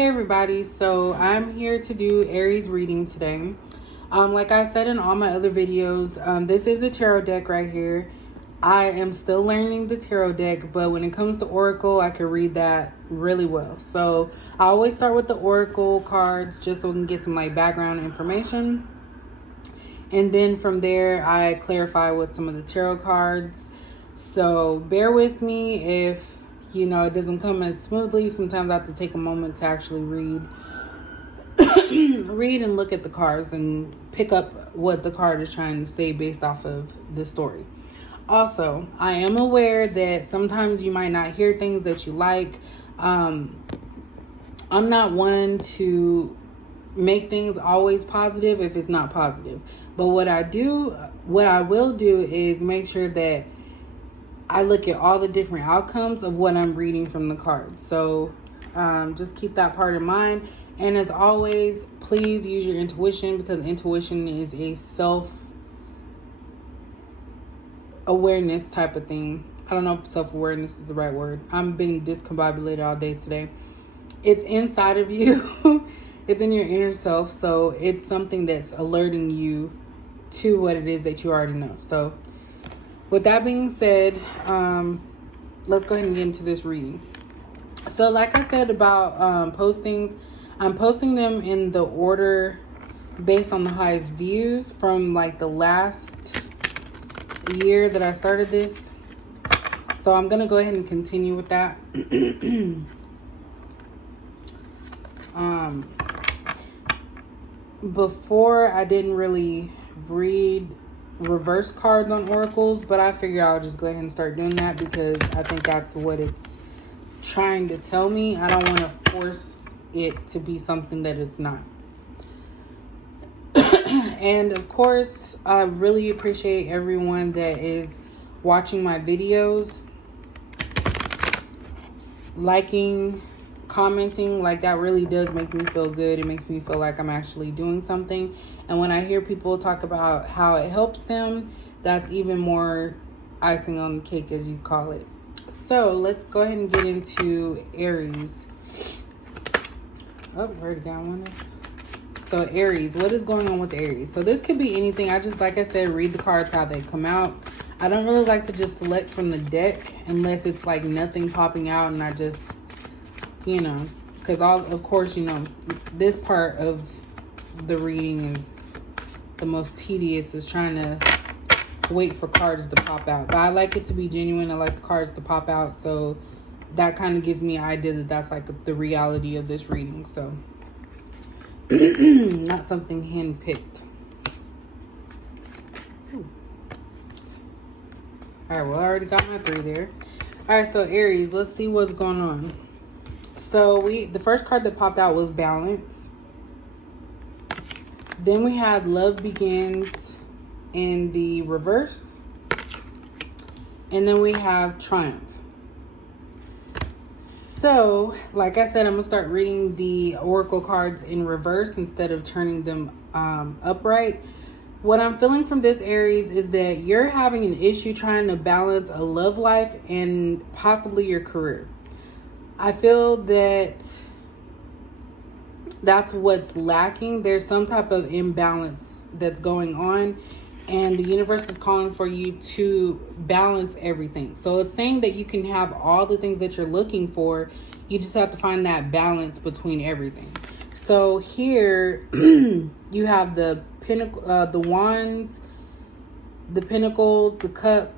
Hey everybody, so I'm here to do Aries reading today. Like I said in all my other videos, this is a tarot deck right here. I am still learning the tarot deck, but when it comes to Oracle, I can read that really well. So I always start with the Oracle cards just so we can get some like background information. And then from there, I clarify with some of the tarot cards. So bear with me if it doesn't come as smoothly. Sometimes I have to take a moment to actually read and look at the cards and pick up what the card is trying to say based off of the story. Also, I am aware that sometimes you might not hear things that you like. I'm not one to make things always positive if it's not positive. But what I will do is make sure that I look at all the different outcomes of what I'm reading from the cards. So just keep that part in mind. And as always, please use your intuition, because intuition is a self-awareness type of thing. I don't know if self-awareness is the right word. I'm being discombobulated all day today. It's inside of you. It's in your inner self. So it's something that's alerting you to what it is that you already know. So with that being said, let's go ahead and get into this reading. So like I said about postings, I'm posting them in the order based on the highest views from like the last year that I started this. So I'm going to go ahead and continue with that. Before I didn't really read reverse cards on oracles, but I figure I'll just go ahead and start doing that because I think that's what it's trying to tell me. I don't want to force it to be something that it's not. And of course, I really appreciate everyone that is watching my videos, liking, commenting. Like, that really does make me feel good. It makes me feel like I'm actually doing something. And when I hear people talk about how it helps them, that's even more icing on the cake, as you call it. So let's go ahead and get into Aries. Oh, already got one. So Aries, what is going on with Aries? So this could be anything. I just, like I said, read the cards how they come out. I don't really like to just select from the deck unless it's like nothing popping out, and I just, because of course, this part of the reading is the most tedious, is trying to wait for cards to pop out. But I like it to be genuine. I like the cards to pop out. So that kind of gives me an idea that that's like the reality of this reading. So not something hand-picked. All right, well, I already got my 3 there. All right, so Aries, let's see what's going on. So the first card that popped out was Balance. Then we had Love Begins in the reverse. And then we have Triumph. So, like I said, I'm going to start reading the Oracle cards in reverse instead of turning them upright. What I'm feeling from this, Aries, is that you're having an issue trying to balance a love life and possibly your career. I feel that that's what's lacking. There's some type of imbalance that's going on, and the universe is calling for you to balance everything. So it's saying that you can have all the things that you're looking for. You just have to find that balance between everything. So here you have the the wands, the pentacles, the cup,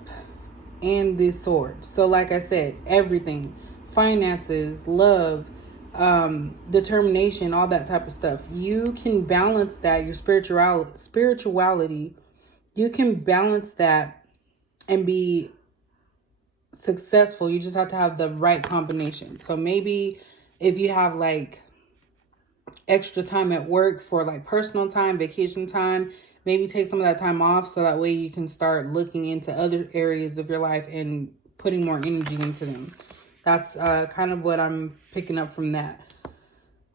and the sword. So like I said, everything, finances, love, determination, all that type of stuff. You can balance that. Your spirituality, you can balance that and be successful. You just have to have the right combination. So maybe if you have like extra time at work for like personal time, vacation time, maybe take some of that time off so that way you can start looking into other areas of your life and putting more energy into them. That's kind of what I'm picking up from that.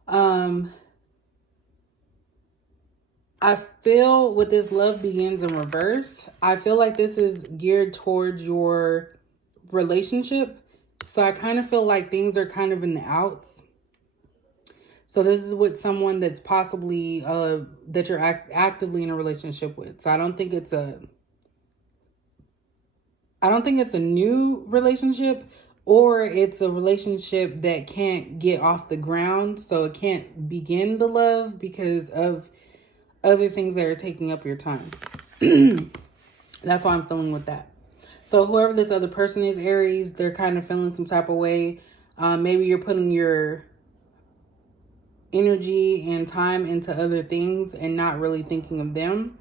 I feel with this Love Begins in reverse, I feel like this is geared towards your relationship. So I kind of feel like things are kind of in the outs. So this is with someone that's possibly that you're actively in a relationship with. So I don't think it's a new relationship, or it's a relationship that can't get off the ground, so it can't begin the love because of other things that are taking up your time. That's why I'm feeling with that. So whoever this other person is, Aries, they're kind of feeling some type of way. Maybe you're putting your energy and time into other things and not really thinking of them.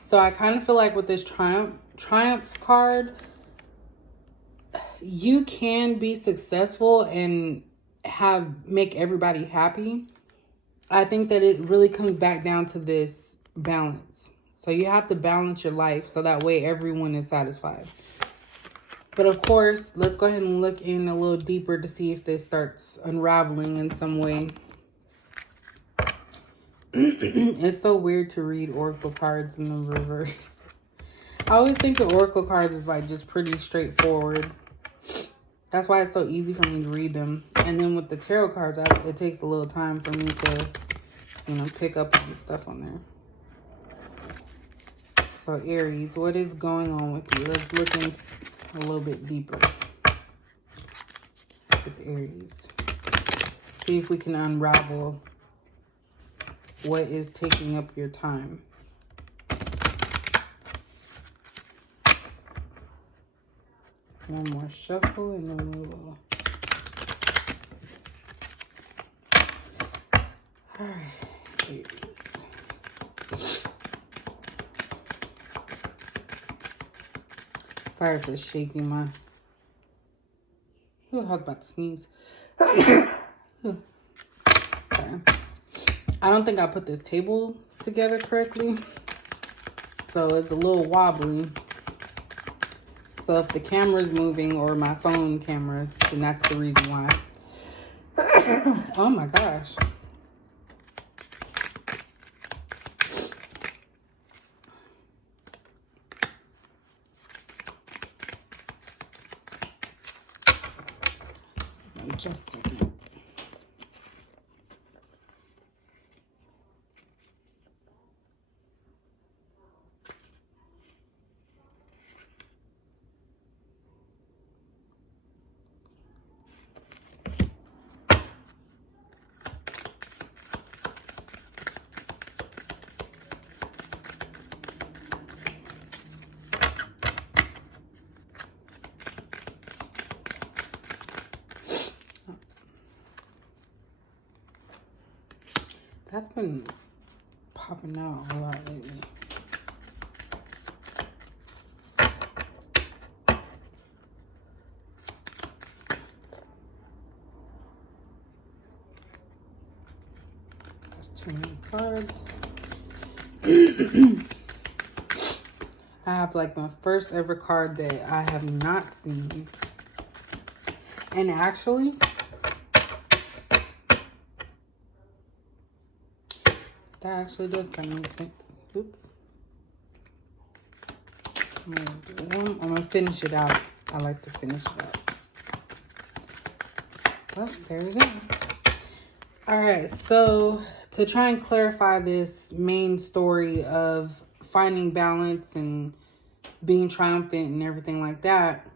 So I kind of feel like with this triumph card, you can be successful and make everybody happy. I think that it really comes back down to this balance. So you have to balance your life so that way everyone is satisfied. But of course, let's go ahead and look in a little deeper to see if this starts unraveling in some way. It's so weird to read oracle cards in the reverse. I always think the oracle cards is like just pretty straightforward. That's why it's so easy for me to read them. And then with the tarot cards, it takes a little time for me to, pick up on stuff on there. So Aries, what is going on with you? Let's look in a little bit deeper with Aries. See if we can unravel what is taking up your time. One more shuffle and then we will. All right, Aries. Sorry for shaking my. I was about to sneeze. Sorry. I don't think I put this table together correctly, so it's a little wobbly. So if the camera's moving or my phone camera, then that's the reason why. Oh my gosh. Just a second. That's been popping out a lot lately. There's too many cards. I have like my first ever card that I have not seen. And actually, that actually does kind of make sense. Oops. I'm gonna finish it out. I like to finish it out. Well, there we go. All right, so to try and clarify this main story of finding balance and being triumphant and everything like that,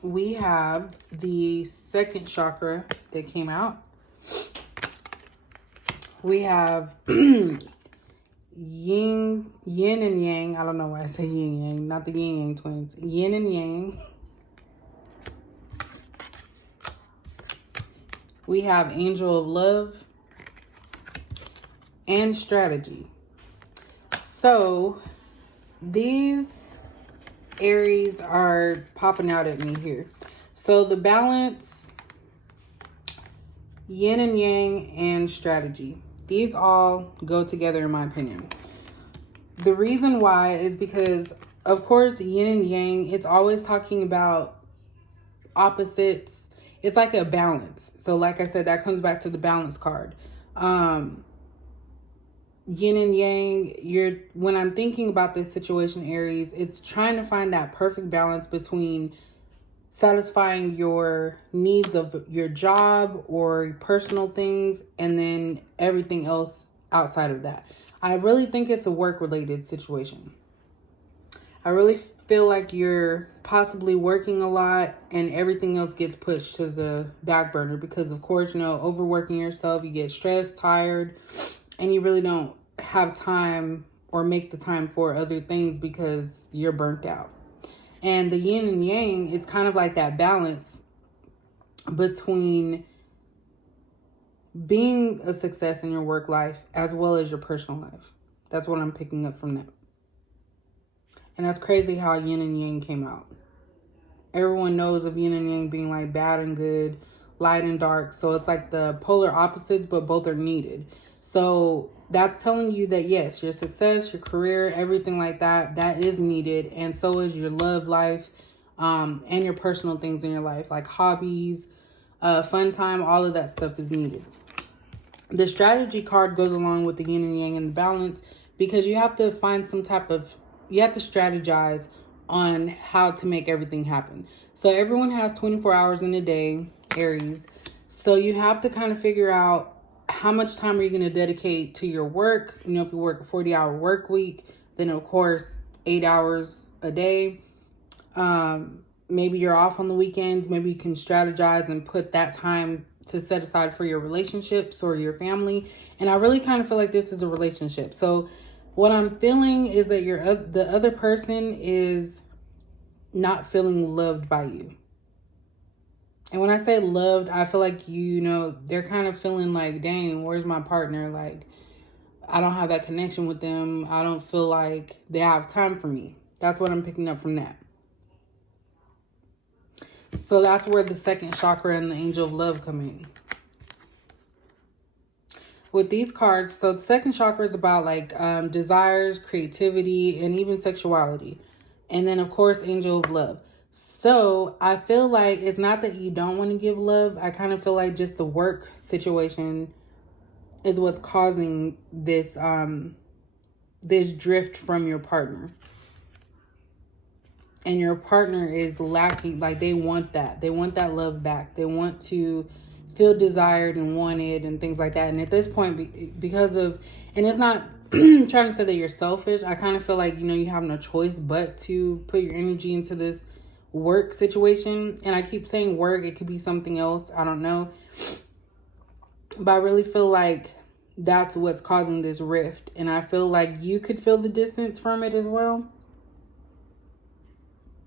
we have the second chakra that came out. We have yin and yang. I don't know why I say yin yang, not the yin yang twins. Yin and yang. We have angel of love and strategy. So these Aries are popping out at me here. So the balance, yin and yang, and strategy. These all go together in my opinion. The reason why is because, of course, yin and yang, it's always talking about opposites. It's like a balance. So like I said, that comes back to the balance card. Yin and yang, when I'm thinking about this situation, Aries, it's trying to find that perfect balance between satisfying your needs of your job or personal things, and then everything else outside of that. I really think it's a work-related situation. I really feel like you're possibly working a lot and everything else gets pushed to the back burner because, of course, overworking yourself, you get stressed, tired, and you really don't have time or make the time for other things because you're burnt out. And the yin and yang, it's kind of like that balance between being a success in your work life as well as your personal life. That's what I'm picking up from that. And that's crazy how yin and yang came out. Everyone knows of yin and yang being like bad and good, light and dark. So it's like the polar opposites, but both are needed. So that's telling you that yes, your success, your career, everything like that, that is needed. And so is your love life, and your personal things in your life, like hobbies, fun time, all of that stuff is needed. The strategy card goes along with the yin and yang and the balance because you have to find you have to strategize on how to make everything happen. So everyone has 24 hours in a day, Aries. So you have to kind of figure out how much time are you going to dedicate to your work. If you work a 40-hour work week, then of course 8 hours a day. Maybe you're off on the weekends. Maybe you can strategize and put that time to set aside for your relationships or your family. And I really kind of feel like this is a relationship. So what I'm feeling is that the other person is not feeling loved by you. And when I say loved, I feel like, they're kind of feeling like, dang, where's my partner? Like, I don't have that connection with them. I don't feel like they have time for me. That's what I'm picking up from that. So that's where the second chakra and the angel of love come in. With these cards, so the second chakra is about like desires, creativity, and even sexuality. And then, of course, angel of love. So I feel like it's not that you don't want to give love. I kind of feel like just the work situation is what's causing this this drift from your partner. And your partner is lacking, like they want that. They want that love back. They want to feel desired and wanted and things like that. And at this point, because of, and it's not trying to say that you're selfish. I kind of feel like, you have no choice but to put your energy into this work situation. And I keep saying work. It could be something else. I don't know. But I really feel like that's what's causing this rift. And I feel like you could feel the distance from it as well.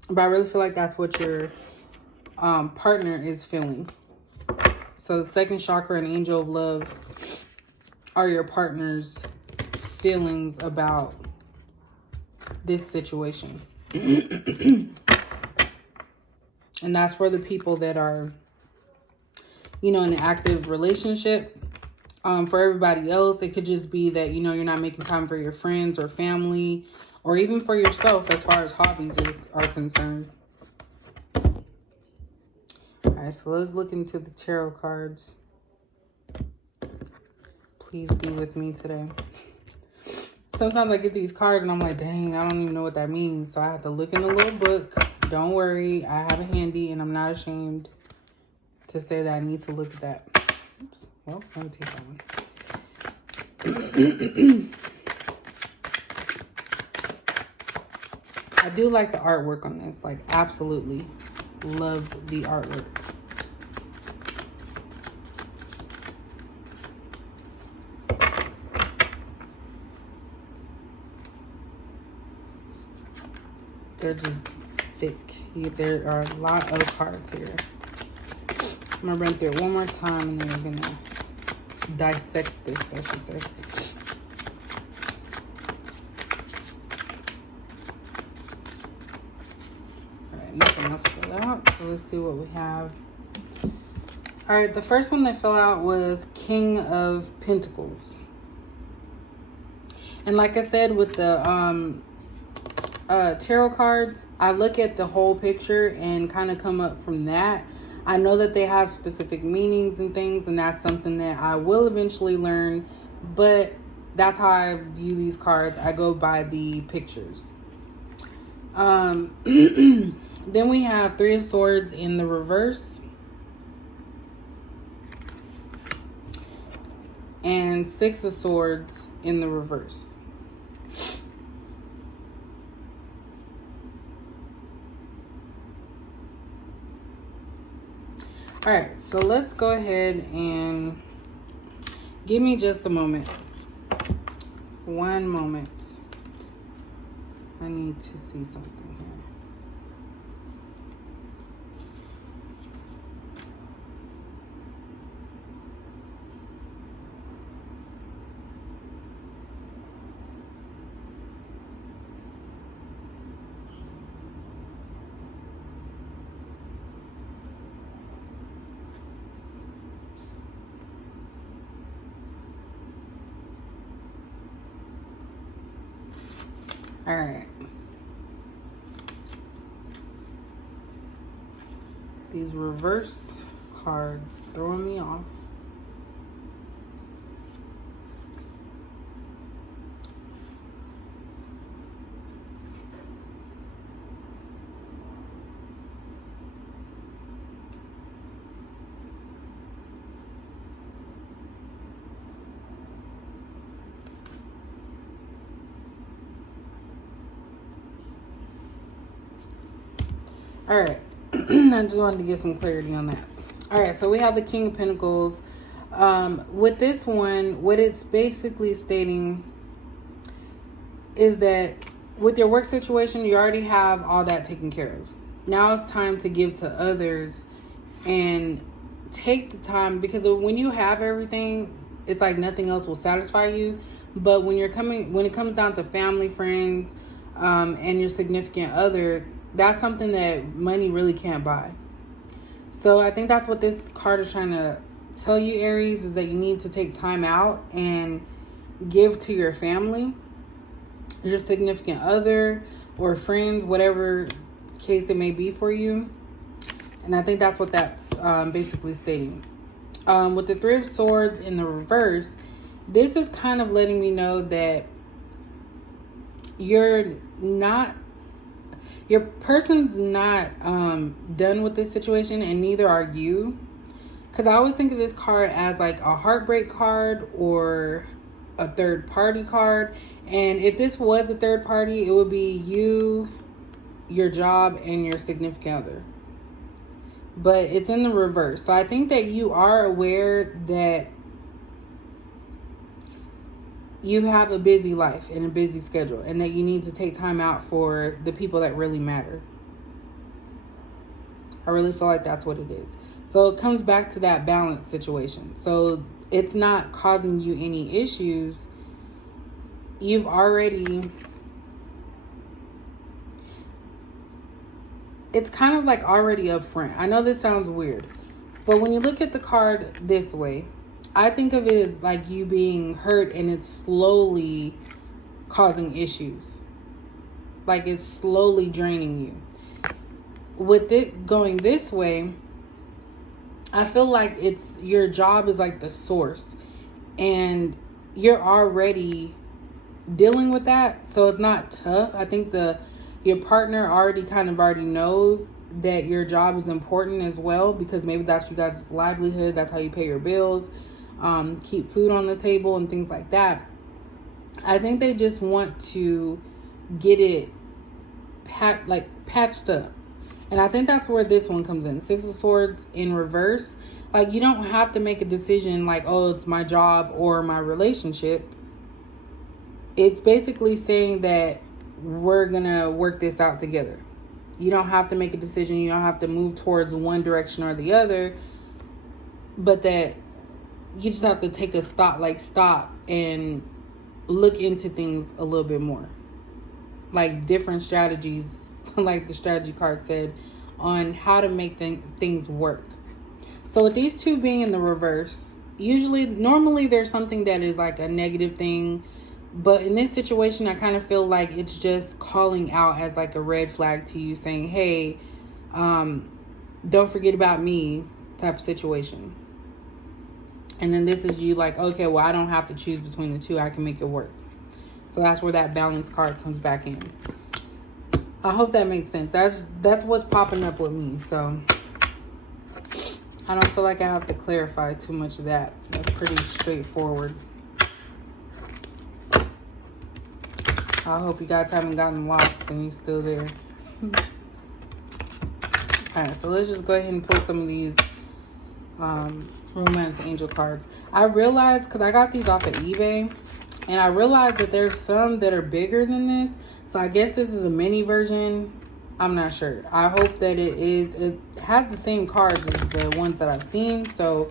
But I really feel like that's what your partner is feeling. So the second chakra and angel of love are your partner's feelings about this situation. And that's for the people that are, in an active relationship. For everybody else, it could just be that, you're not making time for your friends or family, or even for yourself as far as hobbies are concerned. All right, so let's look into the tarot cards. Please be with me today. Sometimes I get these cards and I'm like, dang, I don't even know what that means. So I have to look in the little book. Don't worry, I have it handy and I'm not ashamed to say that I need to look at that. Oops, well, let me take that one. I do like the artwork on this, like absolutely love the artwork. They're just thick. There are a lot of cards here. I'm gonna run through it one more time and then we're gonna dissect this, I should say. Nothing else filled out. So let's see what we have. All right, the first one that fell out was King of Pentacles. And like I said, with the tarot cards, I look at the whole picture and kind of come up from that. I know that they have specific meanings and things, and that's something that I will eventually learn, but that's how I view these cards. I go by the pictures. Then we have Three of Swords in the reverse. And Six of Swords in the reverse. All right, so let's go ahead and give me just a moment. One moment. I need to see something here. All right. These reverse cards throwing me off. All right. I just wanted to get some clarity on that. All right, so we have the King of Pentacles. With this one, what it's basically stating is that with your work situation, you already have all that taken care of. Now it's time to give to others and take the time, because when you have everything, it's like nothing else will satisfy you. But when it comes down to family, friends, and your significant other, that's something that money really can't buy. So I think that's what this card is trying to tell you, Aries, is that you need to take time out and give to your family, your significant other, or friends, whatever case it may be for you. And I think that's what that's basically stating. With the Three of Swords in the reverse, this is kind of letting me know that your person's not done with this situation, and neither are you. Because I always think of this card as like a heartbreak card or a third party card. And if this was a third party, it would be you, your job, and your significant other. But it's in the reverse. So I think that you are aware that you have a busy life and a busy schedule, and that you need to take time out for the people that really matter. I really feel like that's what it is. So it comes back to that balance situation. So it's not causing you any issues. You've already... It's kind of like already upfront. I know this sounds weird, but when you look at the card this way, I think of it as like you being hurt and it's slowly causing issues. Like it's slowly draining you. With it going this way, I feel like your job is like the source, and you're already dealing with that. So it's not tough. I think your partner already knows that your job is important as well, because maybe that's you guys' livelihood. That's how you pay your bills, keep food on the table and things like that. I think they just want to get it patched up. And I think that's where this one comes in. Six of Swords in reverse. Like, you don't have to make a decision like, oh, it's my job or my relationship. It's basically saying that we're gonna work this out together. You don't have to make a decision. You don't have to move towards one direction or the other. But that you just have to take a stop and look into things a little bit more. Like different strategies, like the strategy card said, on how to make things work. So with these two being in the reverse, normally there's something that is like a negative thing. But in this situation, I kind of feel like it's just calling out as like a red flag to you, saying, hey, don't forget about me type of situation. And then this is you like, okay, well, I don't have to choose between the two. I can make it work. So that's where that balance card comes back in. I hope that makes sense. That's what's popping up with me. So I don't feel like I have to clarify too much of that. That's pretty straightforward. I hope you guys haven't gotten lost and you're still there. Alright, so let's just go ahead and pull some of these romance angel cards. I realized, because I got these off of eBay, and I realized that there's some that are bigger than this. So I guess this is a mini version. I'm not sure. I hope that it is. It has the same cards as the ones that I've seen. So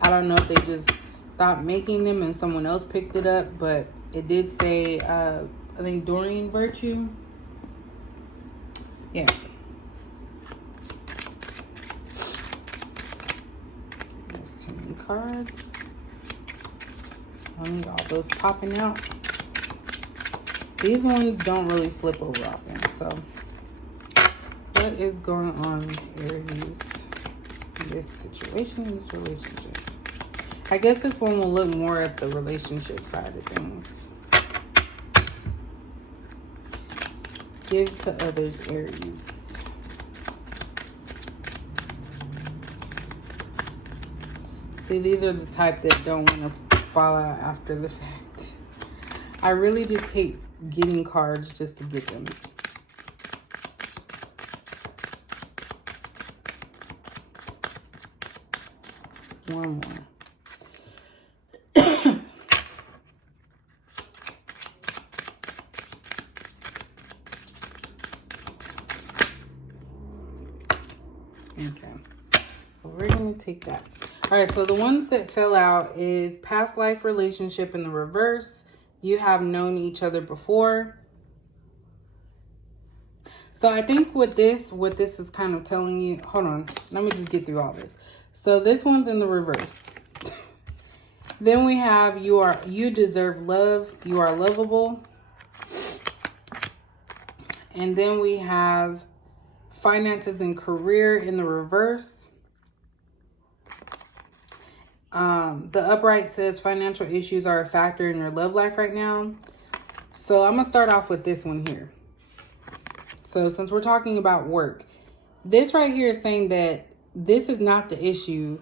I don't know if they just stopped making them and someone else picked it up. But it did say, I think Doreen Virtue. Yeah. There's too many cards. I need all those popping out. These ones don't really flip over often. So what is going on, Aries, in this situation, this relationship? I guess this one will look more at the relationship side of things. Give to others, Aries. See, these are the type that don't want to fall out after the fact. I really just hate getting cards just to get them. One more. Okay. Well, we're going to take that. All right, so the ones that fell out is past life relationship in the reverse. You have known each other before. So I think what this is kind of telling you, hold on, let me just get through all this. So this one's in the reverse. Then we have you deserve love, you are lovable. And then we have finances and career in the reverse. The upright says financial issues are a factor in your love life right now. So I'm going to start off with this one here. So since we're talking about work, this right here is saying that this is not the issue.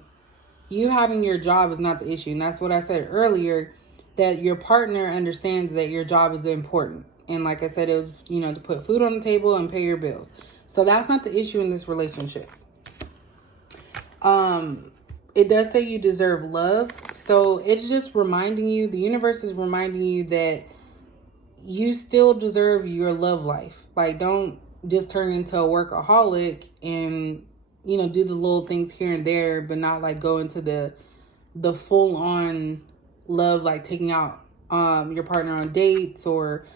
You having your job is not the issue. And that's what I said earlier, that your partner understands that your job is important. And like I said, it was, to put food on the table and pay your bills. So that's not the issue in this relationship. It does say you deserve love. So it's just reminding you, the universe is reminding you that you still deserve your love life. Like, don't just turn into a workaholic and, do the little things here and there, but not like go into the full on love, like taking out your partner on dates or,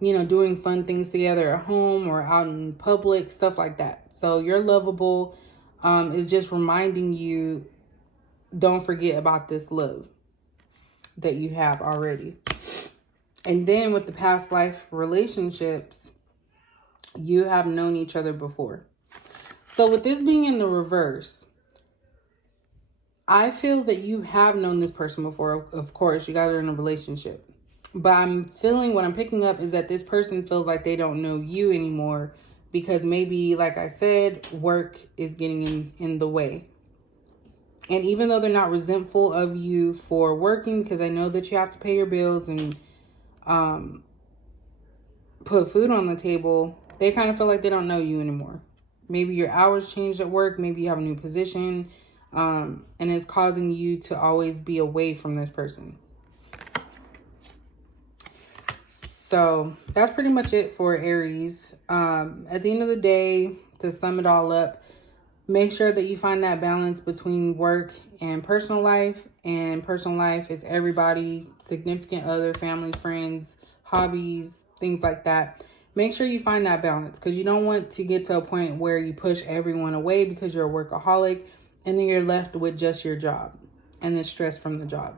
doing fun things together at home or out in public, stuff like that. So you're lovable is just reminding you, don't forget about this love that you have already. And then with the past life relationships, you have known each other before. So with this being in the reverse, I feel that you have known this person before. Of course, you guys are in a relationship. But I'm feeling, what I'm picking up is that this person feels like they don't know you anymore because maybe, like I said, work is getting in the way. And even though they're not resentful of you for working, because I know that you have to pay your bills and put food on the table, they kind of feel like they don't know you anymore. Maybe your hours changed at work. Maybe you have a new position. And it's causing you to always be away from this person. So that's pretty much it for Aries. At the end of the day, to sum it all up, make sure that you find that balance between work and personal life. And personal life is everybody, significant other, family, friends, hobbies, things like that. Make sure you find that balance because you don't want to get to a point where you push everyone away because you're a workaholic and then you're left with just your job and the stress from the job.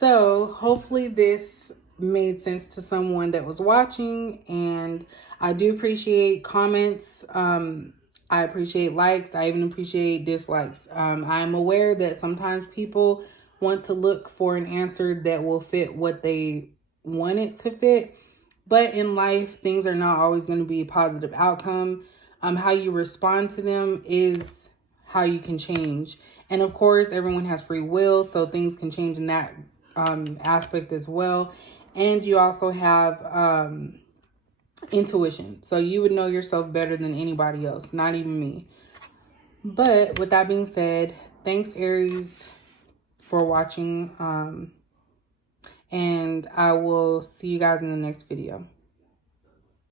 So hopefully this made sense to someone that was watching, and I do appreciate comments. I appreciate likes. I even appreciate dislikes. I'm aware that sometimes people want to look for an answer that will fit what they want it to fit. But in life, things are not always going to be a positive outcome. How you respond to them is how you can change. And of course, everyone has free will, so things can change in that aspect as well. And you also have intuition. So you would know yourself better than anybody else, not even me. But with that being said, thanks Aries for watching. And I will see you guys in the next video.